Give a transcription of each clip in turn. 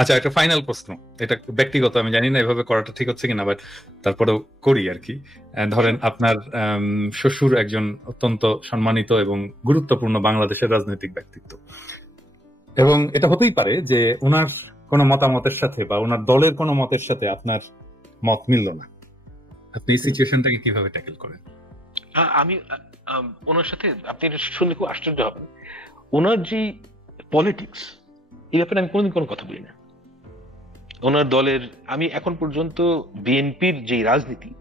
আচ্ছা, একটা ফাইনাল প্রশ্ন, এটা ব্যক্তিগত, আমি জানি না এভাবে করাটা ঠিক হচ্ছে কিনা, বাট তারপরেও করি আর কি। ধরেন আপনার শ্বশুর একজন অত্যন্ত সম্মানিত এবং গুরুত্বপূর্ণ বাংলাদেশের রাজনৈতিক ব্যক্তিত্ব, এবং এটা হতেই পারে যে ওনার কোনো মতামতের সাথে বা ওনার দলের কোনো মতের সাথে আপনার মত মিলল না, আপনি এই সিচুয়েশনটাকে কিভাবে ট্যাকেল করেন? আমি ওনার সাথে, আপনি এটা শুনলে খুব আশ্চর্য হবেন, ওনার যে পলিটিক্স এই ব্যাপারে আমি কোনোদিন কোনো কথা বলি না। ওনার দলের, আমি এখন পর্যন্ত বিএনপির যে রাজনীতি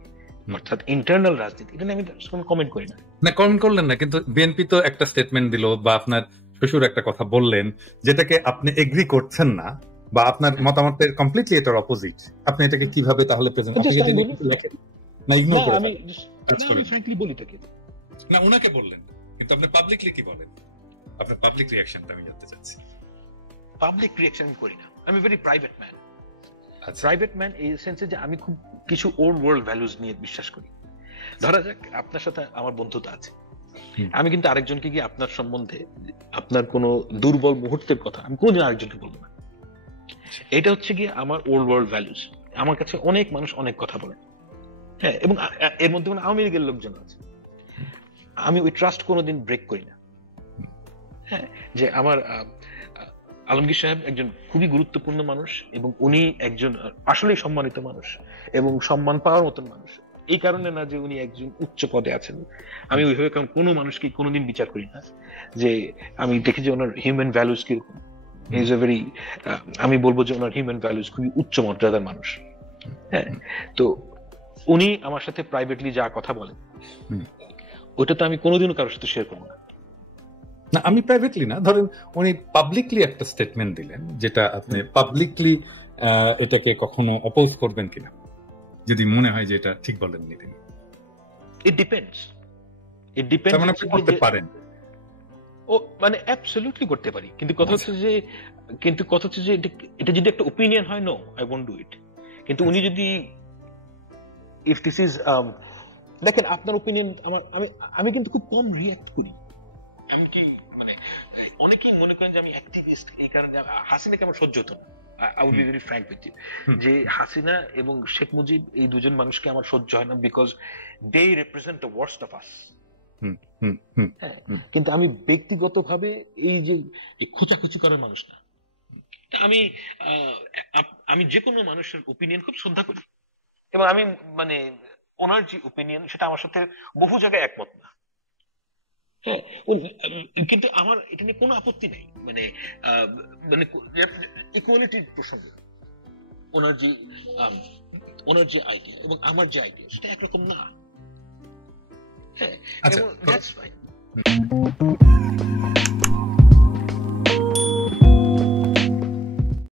অর্থাৎ ইন্টারনাল রাজনীতি, এটা নিয়ে আমি কোনো কমেন্ট করি না। না, কমেন্ট করলেন না, কিন্তু বিএনপি তো একটা স্টেটমেন্ট দিল বা আপনার শ্বশুর একটা কথা বললেন যেটাকে আপনি এগ্রি করছেন না বা আপনার মতামতের কমপ্লিটলি এটার অপোজিট, আপনি এটাকে কিভাবে তাহলে প্রেজেন্ট লেখেন না ইগনোর করেন? আমি ফ্র্যাঙ্কলি বলি তাকে না, উনাকে বললেন, কিন্তু আপনি পাবলিকলি কি বলেন? আপনার পাবলিক রিঅ্যাকশনটা আমি জানতে চাচ্ছি। পাবলিক রিঅ্যাকশন করি না, আমি very private man. Private man এই সেন্সে যে আমি খুব কিছু ওল্ড ওয়ার্ল্ড ভ্যালুজ নিয়ে বিশ্বাস করি। ধরা যাক আপনার সাথে আমার বন্ধুতা আছে, আমি কিন্তু আরেকজনকে গিয়ে আপনার সম্বন্ধে আপনার কোনো দুর্বল মুহূর্তের কথা আমি কোনদিন আরেকজনকে বলবো না। এটা হচ্ছে গিয়ে আমার ওল্ড ওয়ার্ল্ড ভ্যালুজ। আমার কাছে অনেক মানুষ অনেক কথা বলে, হ্যাঁ, এবং এর মধ্যে আওয়ামী লীগের লোকজন আছে, আমি ওই ট্রাস্ট কোনোদিন ব্রেক করি না। হ্যাঁ, যে আমার আলমগীর সাহেব একজন খুবই গুরুত্বপূর্ণ মানুষ এবং উনি একজন আসলেই সম্মানিত মানুষ এবং সম্মান পাওয়ার মতন মানুষ। এই কারণে না যে উনি একজন উচ্চ পদে আছেন, আমি ওইভাবে কোনো মানুষকে কোনোদিন বিচার করি না। যে আমি দেখি যে ওনার হিউম্যান ভ্যালুস কিরকম, ইজ এ ভেরি, আমি বলবো যে ওনার হিউম্যান ভ্যালুস খুবই উচ্চ মর্যাদার মানুষ। হ্যাঁ, তো উনি আমার সাথে প্রাইভেটলি যা কথা বলেন ওটা তো আমি কোনোদিনও কারোর সাথে শেয়ার করবো না। না, আমি প্রাইভেটলি না, ধরেন উনি পাবলিকলি একটা স্টেটমেন্ট দিলেন যেটা আপনি পাবলিকলি এটাকে কখনো অপোজ করবেন কিনা, যদি মনে হয় যে এটা ঠিক বলেননি তিনি? It depends, it depends. মানে আপনি করতে পারেন? ও মানে অ্যাবসলিউটলি করতে পারি, কিন্তু কথা হচ্ছে যে এটা যদি একটা ওপিনিয়ন হয়, no I won't do it. কিন্তু উনি যদি, ইফ দিস ইজ, দেখেন আপনার ওপিনিয়ন, আমি কিন্তু খুব কম রিঅ্যাক্ট করি। আমি কি মানে অনেকেই মনে করেন যে আমি অ্যাক্টিভিস্ট, এই কারণে হাসিনাকে আমার সহ্য হতো না। I will be very frank with you, যে হাসিনা এবং শেখ মুজিব এই দুজন মানুষকে আমার সহ্য হয় না, because they represent the worst of us. কিন্তু আমি ব্যক্তিগতভাবে এই যে খোঁচাখুচি করার মানুষ না। আমি যে কোনো মানুষের ওপিনিয়ন খুব শ্রদ্ধা করি এবং আমি মানে ওনার যে ওপিনিয়ন সেটা আমার সাথে বহু জায়গায় একমত না। হ্যাঁ, কিন্তু আমার এটা নিয়ে কোনো আপত্তি নেই, মানে ইকুয়ালিটির প্রসঙ্গে ওনার যে আইডিয়া এবং আমার যে আইডিয়া সেটা একরকম না। হ্যাঁ, দ্যাটস ফাইন।